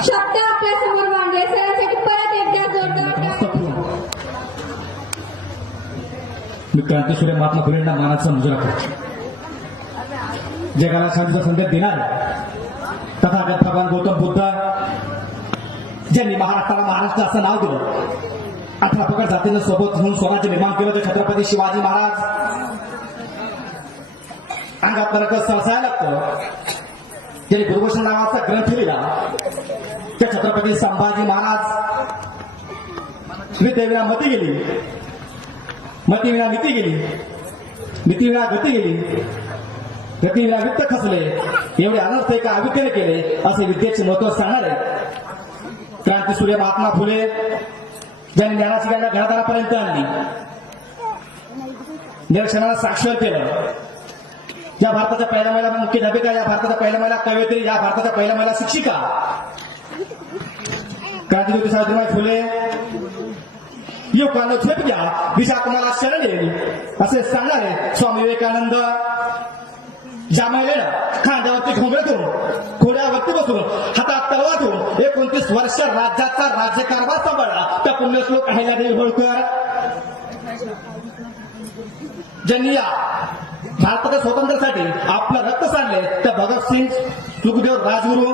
शब्द आपल्या समोर मांडले सरांसाठी परत एकदा जोरदार मी क्रांतीसूर्य महात्मा फुलेंना मानाचा मुजरा करतो. जगाला शांतीचा संदेश देणार तथागत भगवान गौतम बुद्ध ज्यांनी महाराष्ट्राला महाराष्ट्र असं नाव दिलं, 18 प्रकार जातीनं सोबत घेऊन स्वराज्य निर्माण केलं, ते छत्रपती शिवाजी महाराज अंगात नरक सहसायला लागतं. त्यांनी गुरुभूषण नावाचा ग्रंथ लिहिला. त्या छत्रपती संभाजी महाराज विद्येविना मती गेली, मतीविना नीती गेली, नीतीविना गती गेली, गतीविना वित्त खचले, एवढे अनर्थ एका अविद्येने केले असे विद्येचे महत्व सांगणारे क्रांतीसूर्य महात्मा फुले ज्यांनी ज्ञानाची गाड्या घरादारापर्यंत आणली, निरीक्षणाला साक्षर केलं. या भारताच्या पहिल्या महिला मुख्याध्यापिका, या भारताच्या पहिल्या महिला कवयित्री, या भारताच्या पहिल्या महिला शिक्षिका क्रांतिज्योती सावित्रीबाई फुले युवकांना झेप घ्या, दिशा तुम्हाला शरण येईल असे सांगणारे स्वामी विवेकानंद जामायलेला खांद्यावरती घोंगडतून घोड्यावरती बसून हातात तलवार घेऊन 29 वर्ष राज्याचा राज्यकारभार सांभाळला त्या पुण्यश्लोक अहिल्यादेवी होळकर ज्यांनी या भारताच्या स्वातंत्र्यासाठी आपलं रक्त सांडले, त्या भगतसिंग, सुखदेव, राजगुरू